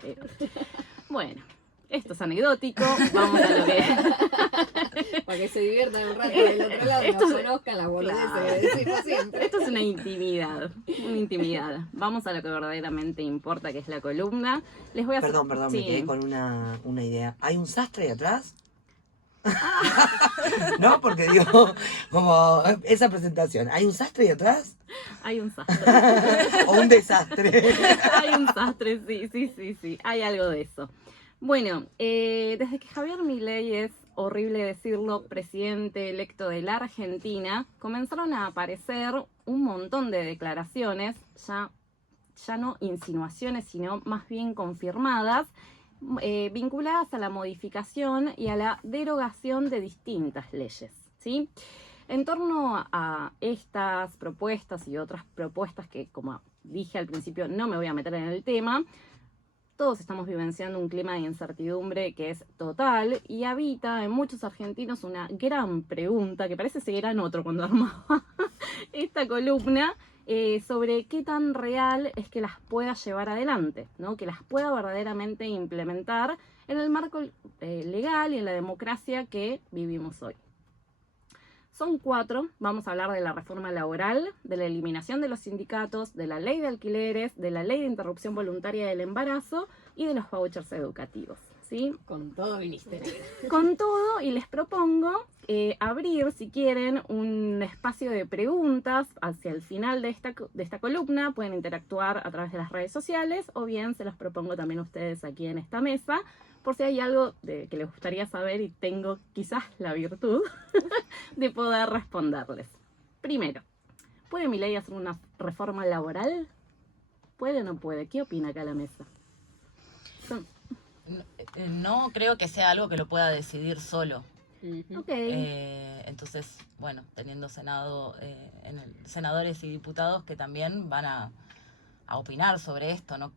desastre. Bueno, esto es anecdótico, vamos a lo que... Para que se diviertan un rato del otro lado y Esto no es- conozcan las boludeces Claro. de decirlo siempre. Esto es una intimidad, una intimidad. Vamos a lo que verdaderamente importa, que es la columna. Les voy a hacer... Perdón, Sí. me quedé con una idea. ¿Hay un sastre ahí atrás? No, porque digo, como esa presentación, ¿hay un sastre ahí atrás? Hay un sastre. ¿O un desastre? Hay un sastre, sí. Hay algo de eso. Bueno, desde que Javier Milei es, horrible decirlo, presidente electo de la Argentina, comenzaron a aparecer un montón de declaraciones, ya no insinuaciones, sino más bien confirmadas, vinculadas a la modificación y a la derogación de distintas leyes, ¿sí? En torno a estas propuestas y otras propuestas que, como dije al principio, no me voy a meter en el tema, todos estamos vivenciando un clima de incertidumbre que es total y habita en muchos argentinos una gran pregunta, que parece seguir en otro cuando armaba esta columna, sobre qué tan real es que las pueda llevar adelante, ¿no? Que las pueda verdaderamente implementar en el marco legal y en la democracia que vivimos hoy. Son 4, vamos a hablar de la reforma laboral, de la eliminación de los sindicatos, de la ley de alquileres, de la ley de interrupción voluntaria del embarazo y de los vouchers educativos, ¿sí? Con todo viniste negra. Con todo, y les propongo abrir, si quieren, un espacio de preguntas hacia el final de esta columna. Pueden interactuar a través de las redes sociales o bien se los propongo también a ustedes aquí en esta mesa, por si hay algo que les gustaría saber y tengo quizás la virtud de poder responderles. Primero, ¿puede Milei hacer una reforma laboral? ¿Puede o no puede? ¿Qué opina acá la mesa? No creo que sea algo que lo pueda decidir solo. Ok. Entonces, bueno, teniendo senadores y diputados que también van a opinar sobre esto, no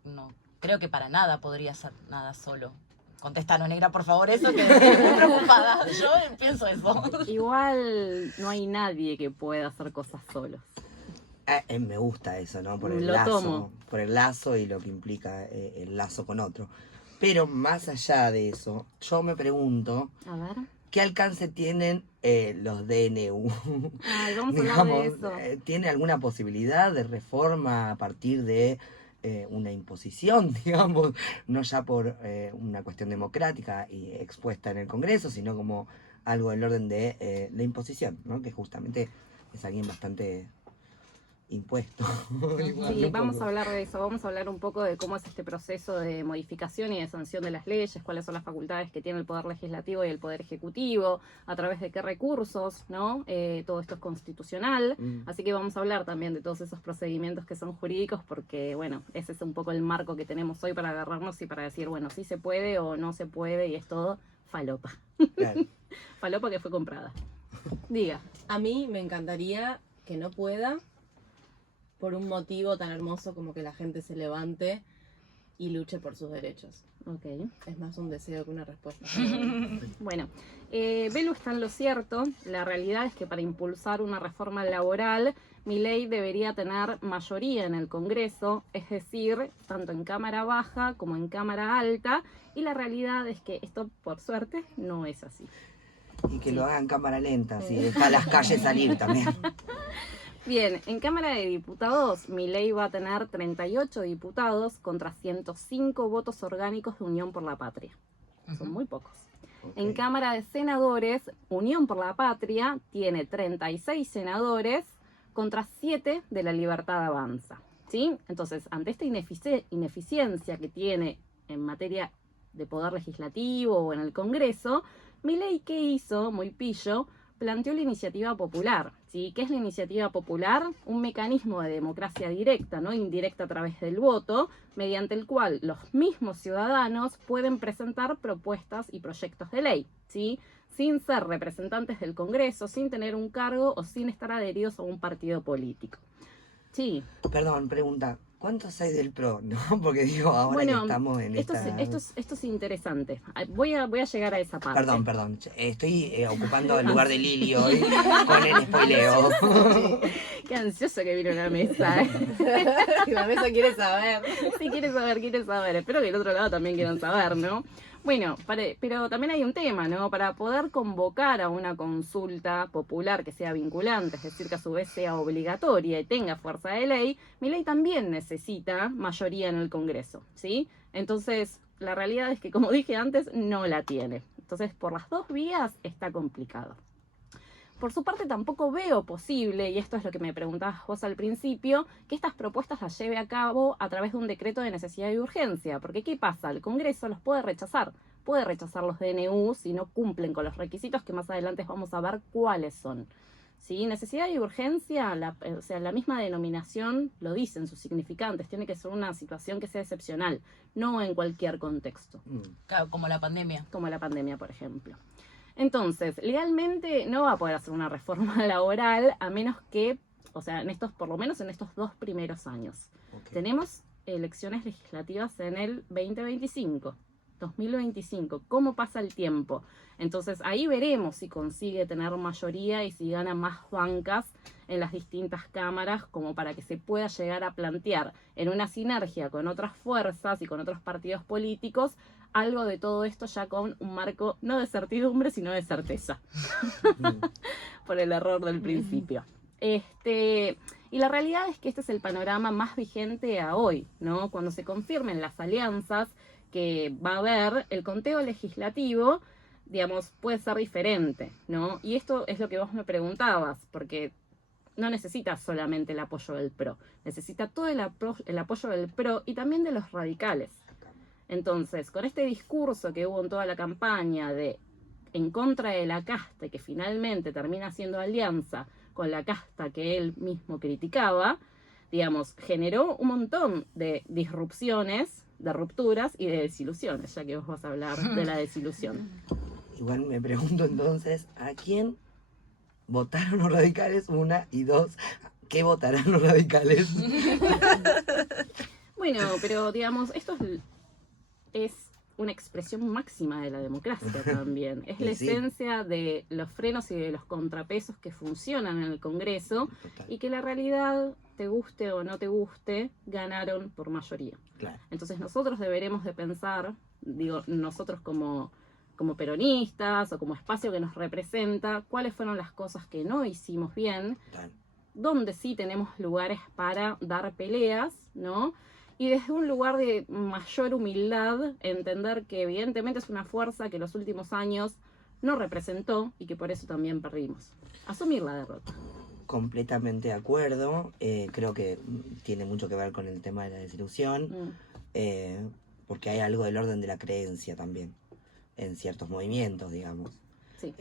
creo que para nada podría ser nada solo. Contéstanos, negra, por favor, eso que estoy preocupada. Yo pienso eso. Igual no hay nadie que pueda hacer cosas solos. Me gusta eso, ¿no? Por el Lo lazo, tomo. por el lazo y lo que implica el lazo con otro. Pero más allá de eso, yo me pregunto, A ver. ¿qué alcance tienen los DNU? Ay, vamos a hablar de eso. ¿Tiene alguna posibilidad de reforma a partir de una imposición, digamos? No ya por una cuestión democrática y expuesta en el Congreso, sino como algo del orden de la imposición, ¿no? Que justamente es alguien bastante impuesto. Sí, vamos a hablar de eso, vamos a hablar un poco de cómo es este proceso de modificación y de sanción de las leyes, cuáles son las facultades que tiene el Poder Legislativo y el Poder Ejecutivo, a través de qué recursos, ¿no? Todo esto es constitucional, así que vamos a hablar también de todos esos procedimientos que son jurídicos, porque, bueno, ese es un poco el marco que tenemos hoy para agarrarnos y para decir, bueno, sí se puede o no se puede, y es todo falopa. Claro. Falopa que fue comprada. Diga. A mí me encantaría que no pueda, por un motivo tan hermoso como que la gente se levante y luche por sus derechos. Ok. Es más un deseo que una respuesta. Bueno, Belu está en lo cierto. La realidad es que para impulsar una reforma laboral, Milei debería tener mayoría en el Congreso, es decir, tanto en Cámara Baja como en Cámara Alta, y la realidad es que esto, por suerte, no es así. Y que lo hagan en cámara lenta, así deja a las calles salir también. Bien, en Cámara de Diputados, Milei va a tener 38 diputados contra 105 votos orgánicos de Unión por la Patria. Son muy pocos. En Cámara de Senadores, Unión por la Patria tiene 36 senadores contra 7 de la Libertad Avanza, ¿sí? Entonces, ante esta ineficiencia que tiene en materia de poder legislativo o en el Congreso, Milei, ¿qué hizo? Muy pillo, planteó la iniciativa popular, ¿sí? ¿Qué es la iniciativa popular? Un mecanismo de democracia directa, no indirecta a través del voto, mediante el cual los mismos ciudadanos pueden presentar propuestas y proyectos de ley, ¿sí? Sin ser representantes del Congreso, sin tener un cargo o sin estar adheridos a un partido político. Sí. Perdón, pregunta. ¿cuántos hay del PRO? ¿No? Porque digo, ahora Bueno, que estamos en esto, esta... esto es interesante. Voy a llegar a esa parte. Perdón, estoy ocupando el lugar de Lili hoy con el spoileo. Qué ansioso que vino a la mesa. La mesa quiere saber. Sí, quiere saber. Espero que el otro lado también quieran saber, ¿no? Bueno, pero también hay un tema, ¿no? Para poder convocar a una consulta popular que sea vinculante, es decir, que a su vez sea obligatoria y tenga fuerza de ley, mi ley también necesita mayoría en el Congreso, ¿sí? Entonces, la realidad es que, como dije antes, no la tiene. Entonces, por las dos vías está complicado. Por su parte, tampoco veo posible, y esto es lo que me preguntabas vos al principio, que estas propuestas las lleve a cabo a través de un decreto de necesidad y urgencia. Porque, ¿qué pasa? El Congreso los puede rechazar los DNU si no cumplen con los requisitos que más adelante vamos a ver cuáles son. ¿Sí? Necesidad y urgencia, o sea, la misma denominación lo dice en sus significantes. Tiene que ser una situación que sea excepcional, no en cualquier contexto. Claro, como la pandemia. Como la pandemia, por ejemplo. Entonces, legalmente no va a poder hacer una reforma laboral a menos que, o sea, por lo menos en estos 2 primeros años. Okay. Tenemos elecciones legislativas en el 2025. ¿Cómo pasa el tiempo? Entonces, ahí veremos si consigue tener mayoría y si gana más bancas en las distintas cámaras como para que se pueda llegar a plantear en una sinergia con otras fuerzas y con otros partidos políticos algo de todo esto ya con un marco no de certidumbre, sino de certeza. Por el error del principio. Y la realidad es que este es el panorama más vigente a hoy, ¿no? Cuando se confirmen las alianzas que va a haber, el conteo legislativo, digamos, puede ser diferente, ¿no? Y esto es lo que vos me preguntabas, porque no necesita solamente el apoyo del PRO, necesita todo el apoyo del PRO y también de los radicales. Entonces, con este discurso que hubo en toda la campaña de en contra de la casta, que finalmente termina haciendo alianza con la casta que él mismo criticaba, digamos, generó un montón de disrupciones, de rupturas y de desilusiones, ya que vos vas a hablar de la desilusión. Igual me pregunto entonces, ¿a quién votaron los radicales? 1 y 2, ¿qué votarán los radicales? Bueno, pero digamos, esto es una expresión máxima de la democracia también. Es la esencia de los frenos y de los contrapesos que funcionan en el Congreso. Total. Y que la realidad, te guste o no te guste, ganaron por mayoría. Claro. Entonces nosotros deberemos de pensar, digo, nosotros como peronistas o como espacio que nos representa, cuáles fueron las cosas que no hicimos bien, Total. donde sí tenemos lugares para dar peleas, ¿no? Y desde un lugar de mayor humildad, entender que evidentemente es una fuerza que los últimos años no representó y que por eso también perdimos. Asumir la derrota. Completamente de acuerdo. Creo que tiene mucho que ver con el tema de la desilusión, porque hay algo del orden de la creencia también, en ciertos movimientos, digamos. Sí.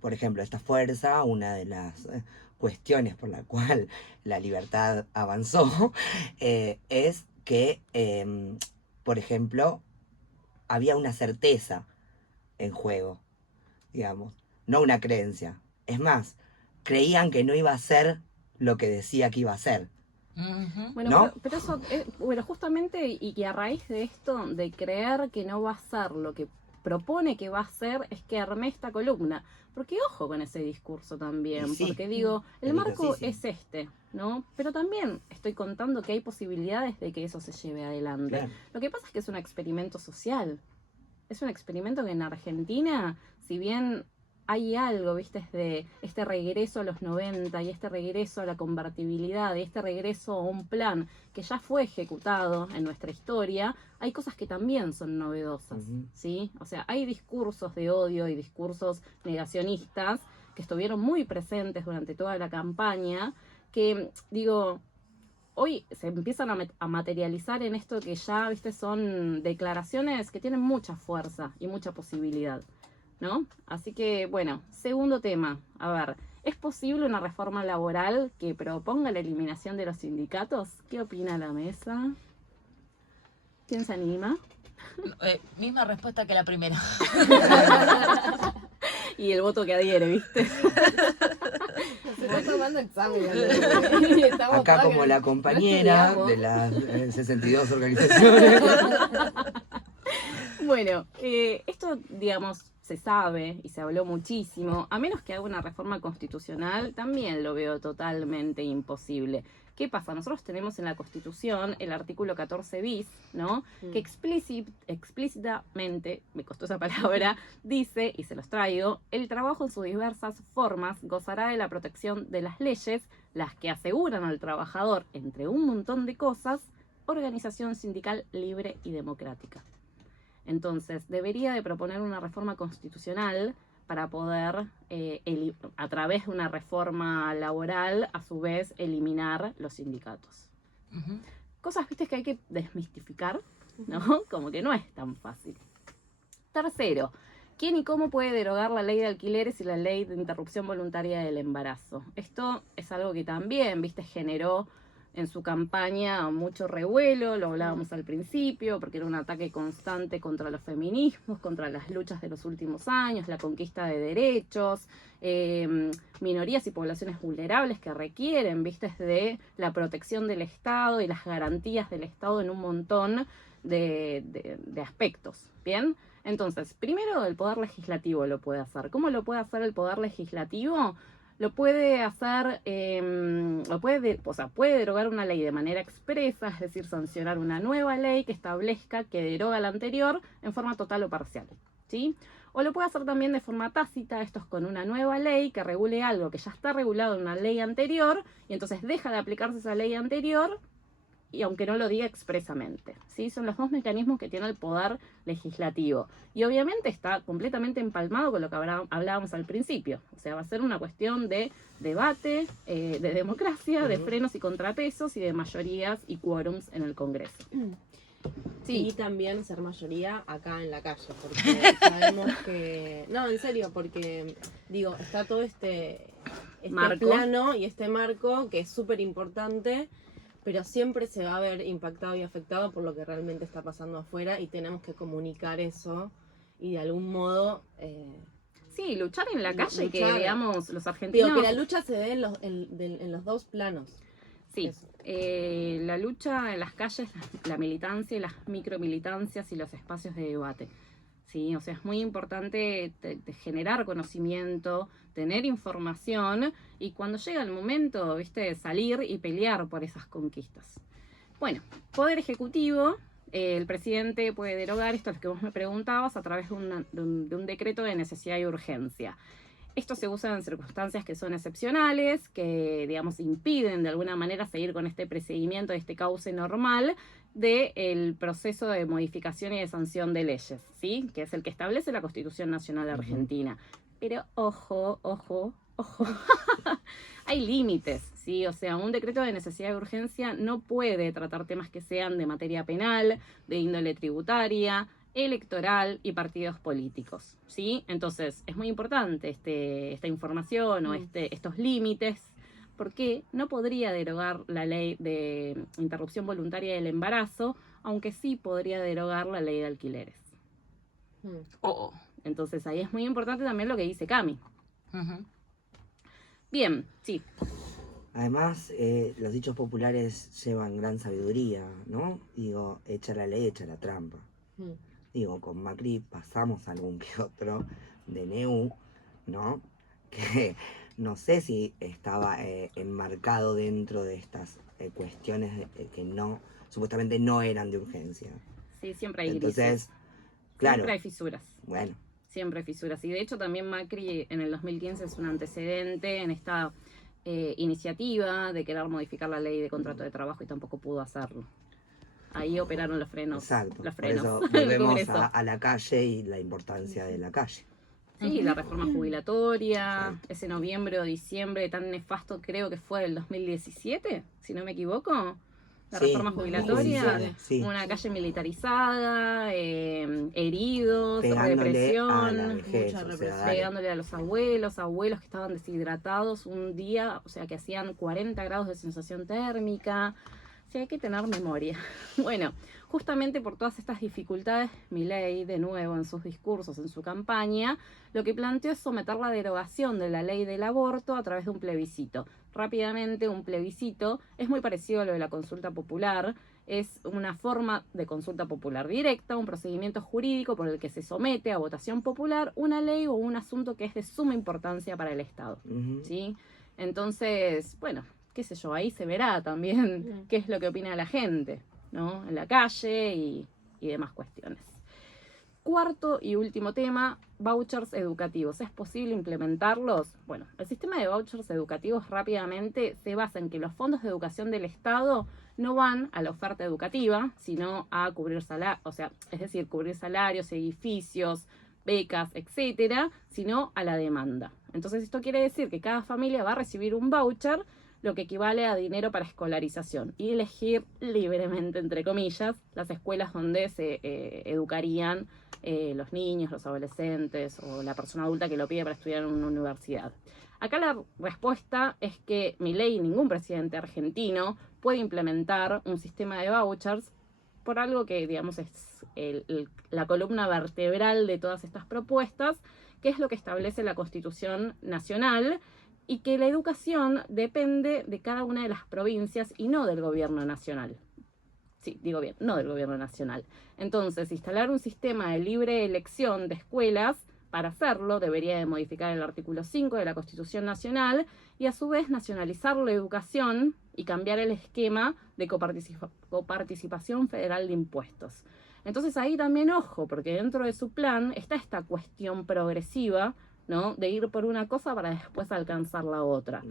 Por ejemplo, esta fuerza, una de las cuestiones por la cual la libertad avanzó, es que, por ejemplo, había una certeza en juego, digamos, no una creencia. Es más, creían que no iba a ser lo que decía que iba a ser. Bueno, ¿no? pero eso, bueno, justamente, y que a raíz de esto, de creer que no va a ser lo que propone que va a ser, es que armé esta columna. Porque ojo con ese discurso también, Sí, porque digo, el marco sí. es este, ¿no? Pero también estoy contando que hay posibilidades de que eso se lleve adelante. Claro. Lo que pasa es que es un experimento social. Es un experimento que en Argentina, si bien hay algo, viste, de este regreso a los 90 y este regreso a la convertibilidad y este regreso a un plan que ya fue ejecutado en nuestra historia, hay cosas que también son novedosas, ¿sí? O sea, hay discursos de odio y discursos negacionistas que estuvieron muy presentes durante toda la campaña, que, digo, hoy se empiezan a materializar en esto que ya, viste, son declaraciones que tienen mucha fuerza y mucha posibilidad, ¿no? Así que, bueno, segundo tema. A ver, ¿es posible una reforma laboral que proponga la eliminación de los sindicatos? ¿Qué opina la mesa? ¿Quién se anima? Misma respuesta que la primera. Y el voto que adhiere, ¿viste? Se está tomando examen. Estamos Acá todas como que la no compañera estudiamos. de las 62 organizaciones. Bueno, esto, digamos, se sabe y se habló muchísimo. A menos que haga una reforma constitucional, también lo veo totalmente imposible. ¿Qué pasa? Nosotros tenemos en la Constitución el artículo 14 bis, ¿no? Que explícitamente, me costó esa palabra, dice, y se los traigo, el trabajo en sus diversas formas gozará de la protección de las leyes, las que aseguran al trabajador, entre un montón de cosas, organización sindical libre y democrática. Entonces, debería de proponer una reforma constitucional para poder, a través de una reforma laboral, a su vez, eliminar los sindicatos. Ujú. Cosas, viste, que hay que desmistificar, ¿no? Como que no es tan fácil. Tercero, ¿quién y cómo puede derogar la ley de alquileres y la ley de interrupción voluntaria del embarazo? Esto es algo que también, viste, generó en su campaña mucho revuelo, lo hablábamos al principio, porque era un ataque constante contra los feminismos, contra las luchas de los últimos años, la conquista de derechos, minorías y poblaciones vulnerables que requieren, viste, de la protección del Estado y las garantías del Estado en un montón de aspectos, ¿bien? Entonces, primero el Poder Legislativo lo puede hacer. ¿Cómo lo puede hacer el Poder Legislativo? Lo puede hacer, puede derogar una ley de manera expresa, es decir, sancionar una nueva ley que establezca que deroga la anterior en forma total o parcial, ¿sí? O lo puede hacer también de forma tácita, esto es con una nueva ley que regule algo que ya está regulado en una ley anterior, y entonces deja de aplicarse esa ley anterior, y aunque no lo diga expresamente, ¿sí? Son los dos mecanismos que tiene el Poder Legislativo. Y obviamente está completamente empalmado con lo que hablábamos al principio. O sea, va a ser una cuestión de debate, de democracia, de frenos y contrapesos y de mayorías y quórums en el Congreso. Sí. Y también ser mayoría acá en la calle, porque sabemos que... No, en serio, porque, digo, está todo este Marco. plano y este marco que es súper importante, pero siempre se va a ver impactado y afectado por lo que realmente está pasando afuera y tenemos que comunicar eso y de algún modo... Sí, luchar en la calle, que luchar. digamos, los argentinos... Digo, que la lucha se dé en los dos planos. Sí, Eso. la lucha en las calles, la militancia y las micromilitancias y los espacios de debate. Sí, o sea, es muy importante generar conocimiento, tener información y cuando llega el momento, viste, salir y pelear por esas conquistas. Bueno, Poder Ejecutivo, el presidente puede derogar, esto es lo que vos me preguntabas, a través de un decreto de necesidad y urgencia. Esto se usa en circunstancias que son excepcionales, que, digamos, impiden de alguna manera seguir con este procedimiento, este cauce normal del proceso de modificación y de sanción de leyes, ¿sí? Que es el que establece la Constitución Nacional Argentina. Pero ojo, hay límites, ¿sí? O sea, un decreto de necesidad y urgencia no puede tratar temas que sean de materia penal, de índole tributaria, electoral y partidos políticos, ¿sí? Entonces, es muy importante esta información o estos límites, porque no podría derogar la ley de interrupción voluntaria del embarazo, aunque sí podría derogar la ley de alquileres. Entonces, ahí es muy importante también lo que dice Cami. Ujú. Bien, sí. Además, los dichos populares llevan gran sabiduría, ¿no? Digo, echa la ley, echa la trampa. Digo, con Macri pasamos algún que otro DNU, ¿no? Que no sé si estaba enmarcado dentro de estas cuestiones que no, supuestamente no eran de urgencia. Sí, siempre hay Entonces, grises. claro. Siempre hay fisuras. Bueno. Siempre hay fisuras. Y de hecho también Macri en el 2015 es un antecedente en esta iniciativa de querer modificar la ley de contrato de trabajo y tampoco pudo hacerlo. Ahí operaron los frenos. Exacto. Los Por frenos. eso del volvemos Congreso. a la calle y la importancia de la calle. Sí, la reforma jubilatoria, Exacto. ese noviembre o diciembre tan nefasto, creo que fue el 2017, si no me equivoco. La Sí, reforma jubilatoria, 2017, sí. una calle militarizada, heridos, Pegándole represión. a la vejez, mucha o sea, represión. dale. Pegándole a los abuelos que estaban deshidratados un día, o sea, que hacían 40 grados de sensación térmica. O sea, hay que tener memoria. Bueno, justamente por todas estas dificultades, Milei, de nuevo, en sus discursos, en su campaña, lo que planteó es someter la derogación de la ley del aborto a través de un plebiscito. Rápidamente, un plebiscito es muy parecido a lo de la consulta popular, es una forma de consulta popular directa, un procedimiento jurídico por el que se somete a votación popular una ley o un asunto que es de suma importancia para el Estado, ¿sí? Entonces, bueno, qué sé yo, ahí se verá también qué es lo que opina la gente, ¿no? En la calle y demás cuestiones. Cuarto y último tema, vouchers educativos. ¿Es posible implementarlos? Bueno, el sistema de vouchers educativos rápidamente se basa en que los fondos de educación del Estado no van a la oferta educativa, sino a cubrir salarios, o sea, es decir, cubrir salarios, edificios, becas, etcétera, sino a la demanda. Entonces esto quiere decir que cada familia va a recibir un voucher, lo que equivale a dinero para escolarización, y elegir libremente, entre comillas, las escuelas donde se educarían los niños, los adolescentes o la persona adulta que lo pide para estudiar en una universidad. Acá la respuesta es que Milei, ningún presidente argentino, puede implementar un sistema de vouchers por algo que, digamos, es la columna vertebral de todas estas propuestas, que es lo que establece la Constitución Nacional, y que la educación depende de cada una de las provincias y no del gobierno nacional. Sí, digo bien, no del gobierno nacional. Entonces, instalar un sistema de libre elección de escuelas, para hacerlo, debería de modificar el artículo 5 de la Constitución Nacional y a su vez nacionalizar la educación y cambiar el esquema de coparticipación federal de impuestos. Entonces ahí también ojo, porque dentro de su plan está esta cuestión progresiva, ¿no? De ir por una cosa para después alcanzar la otra.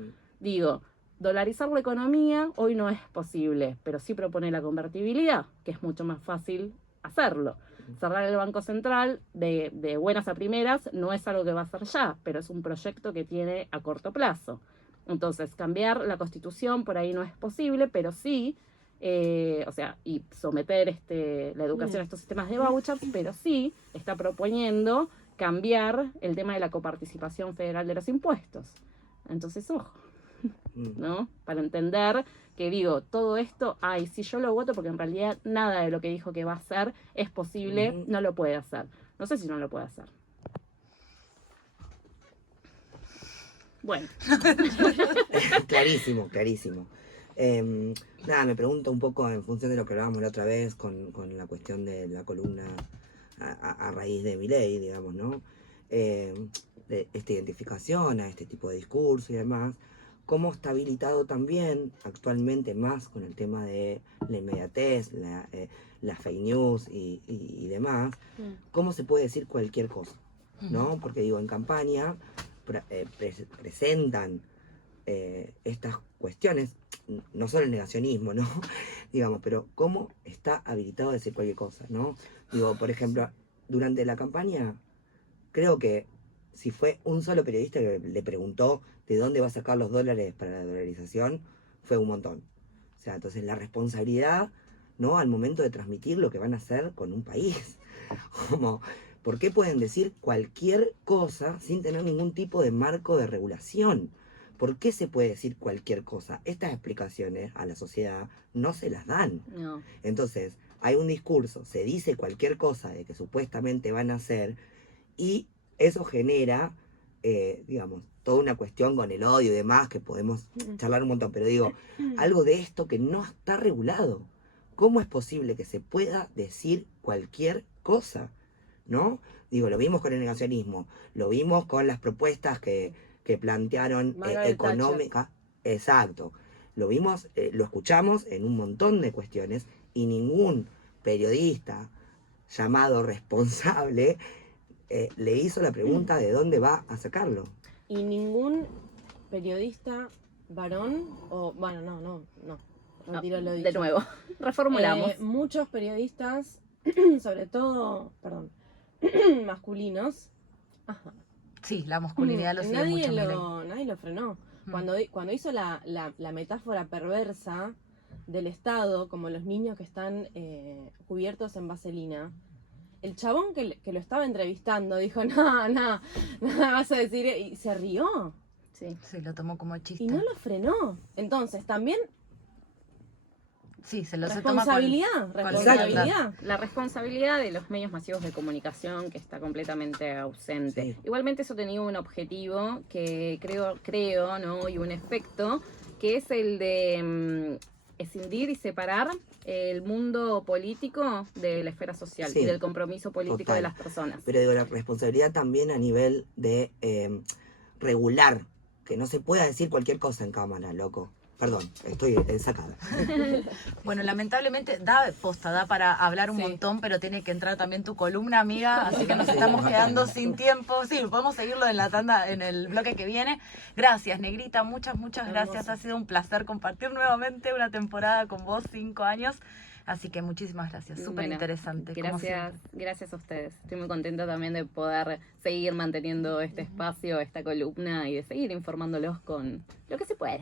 Digo, dolarizar la economía hoy no es posible, pero sí propone la convertibilidad, que es mucho más fácil hacerlo. Cerrar el Banco Central de buenas a primeras no es algo que va a hacer ya, pero es un proyecto que tiene a corto plazo. Entonces, cambiar la Constitución por ahí no es posible, pero sí, o sea, y someter la educación a estos sistemas de vouchers, pero sí está proponiendo cambiar el tema de la coparticipación federal de los impuestos. Entonces, ojo, ¿no? Para entender que digo, todo esto, ay, si yo lo voto porque en realidad nada de lo que dijo que va a hacer es posible, no lo puede hacer. No sé si no lo puede hacer. Bueno. Clarísimo, clarísimo. Nada, me pregunto un poco en función de lo que hablábamos la otra vez con la cuestión de la columna a raíz de Milei, digamos, ¿no? De esta identificación a este tipo de discurso y demás. Cómo está habilitado también actualmente más con el tema de la inmediatez, la fake news y demás, cómo se puede decir cualquier cosa, ¿no? Porque digo, en campaña presentan estas cuestiones, no solo el negacionismo, ¿no? Digamos, pero cómo está habilitado a decir cualquier cosa, ¿no? Digo, por ejemplo, durante la campaña, creo que si fue un solo periodista que le preguntó de dónde va a sacar los dólares para la dolarización, fue un montón. O sea, entonces la responsabilidad, ¿no? Al momento de transmitir lo que van a hacer con un país. Como, ¿por qué pueden decir cualquier cosa sin tener ningún tipo de marco de regulación? ¿Por qué se puede decir cualquier cosa? Estas explicaciones a la sociedad no se las dan. No. Entonces, hay un discurso, se dice cualquier cosa de que supuestamente van a hacer y eso genera, digamos, toda una cuestión con el odio y demás que podemos charlar un montón, pero digo, algo de esto que no está regulado. ¿Cómo es posible que se pueda decir cualquier cosa? ¿No? Digo, lo vimos con el negacionismo, lo vimos con las propuestas que plantearon económicas. Exacto. Lo vimos, lo escuchamos en un montón de cuestiones y ningún periodista llamado responsable le hizo la pregunta de dónde va a sacarlo. Y ningún periodista varón, o bueno, no, retiro lo dicho. De nuevo, reformulamos. Muchos periodistas, sobre todo, masculinos. Ajá. Sí, la masculinidad lo sigue mucho. Nadie lo frenó. Cuando hizo la metáfora perversa del Estado, como los niños que están cubiertos en vaselina, el chabón que lo estaba entrevistando dijo, no, vas a decir, y se rió. Sí. Sí, lo tomó como chiste. Y no lo frenó. Entonces, también Sí, se toma con... Responsabilidad. La responsabilidad de los medios masivos de comunicación que está completamente ausente. Sí. Igualmente eso tenía un objetivo que creo, ¿no? Y un efecto, que es el de escindir y separar el mundo político de la esfera social Sí, y del compromiso político total. de las personas. Pero digo, la responsabilidad también a nivel de regular, que no se pueda decir cualquier cosa en cámara, loco. Perdón, estoy sacada. Bueno, lamentablemente da para hablar un Sí. montón, pero tiene que entrar también tu columna, amiga, así que nos estamos Sí, quedando bacana. sin tiempo. Sí, podemos seguirlo en la tanda, en el bloque que viene. Gracias, Negrita, muchas gracias. Hermoso. Ha sido un placer compartir nuevamente una temporada con vos, 5 años. Así que muchísimas gracias, súper Bueno, interesante. como Gracias, siempre. gracias a ustedes. Estoy muy contenta también de poder seguir manteniendo este espacio, esta columna y de seguir informándolos con lo que se puede.